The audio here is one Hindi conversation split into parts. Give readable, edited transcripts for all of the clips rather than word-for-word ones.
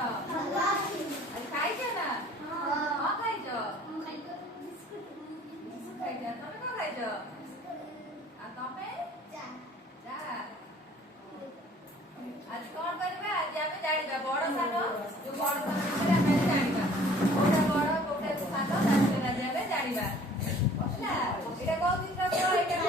आज खाइछ ना हां खाइछ खाइछ तमे को खाइछ आ तमे जा आज कोन करबे आज आमे जानिबा बड़ सानो जो बड़ सानो बिषय आमे जानिबा कोटा बड़ कोटा सानो ताके आज आमे जानिबा पछला एटा को चित्र को एटा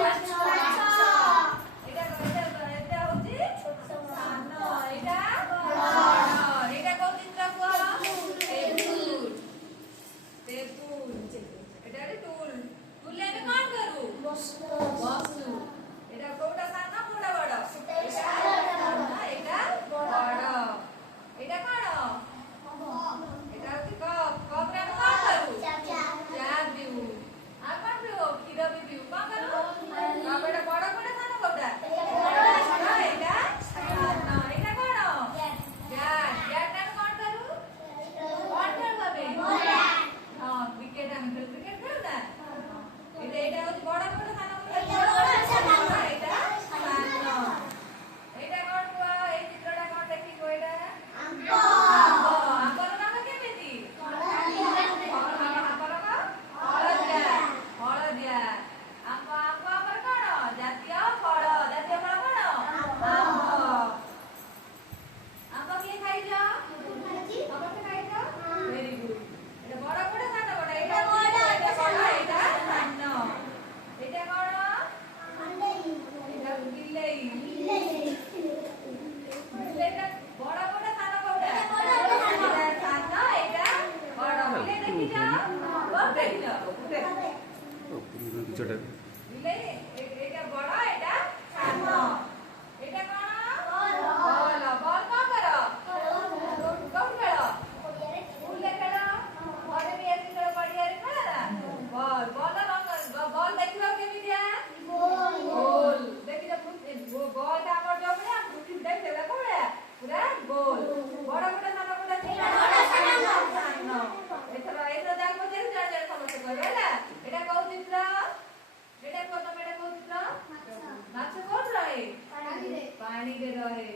पानी दे रहे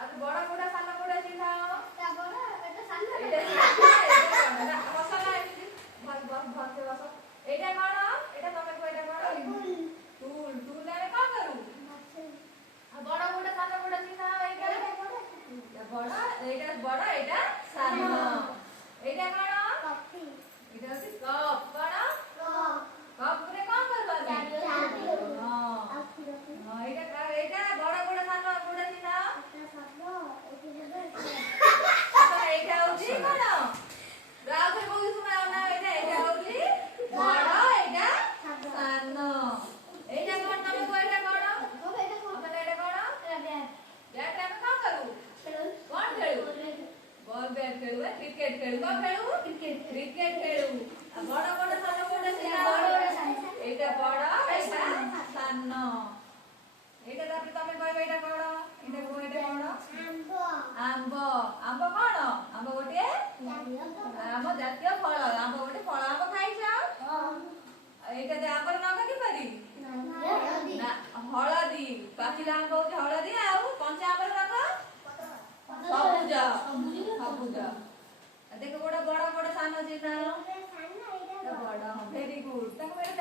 आज बड़ा बड़ा साना बड़ा चिन्हा ता बड़ा एटा साना एटा ना मसाला एमि बस बस बस से बस एटा कोन एटा तमे को एटा कोन टूल टूल ले का करू आ बड़ा बड़ा साना बड़ा चिन्हा एटा बड़ा एटा साना एटा कोन कॉफी एटा से कप कोन कप रे कोन करबा हां हां एटा बड़ा बड़ा साना बड़ा चिन्हा एटा होजी कोन राव से बोली सुनाओ ना एटा होजी बड़ा एटा साना एटा कोन तमे को एटा कोन एटा कोन बैट रे का करू कोन खेलू बॉल बैट खेलू क्रिकेट खेलू का खेलू क्रिकेट खेलू बड़ा बड़ा साना बड़ा चिन्हा एटा बड़ा एटा साना एटा तापर तमे कहबे एटा कोन एटा को एटा कोन आंबो आंबो कोन आंबो गोटे आंबो जातीय फल आंबो गोटे फल आंबो खाइछ एटा दे आंबो नाम कि परी ना हळदी पाकिला आंबो होते हळदी आ कंचा आंबो रंग सबुज सबुज देखो बड़ा बड़ा बड़ा सानो चिन्हा बड़ा वेरी गुड तक मेरे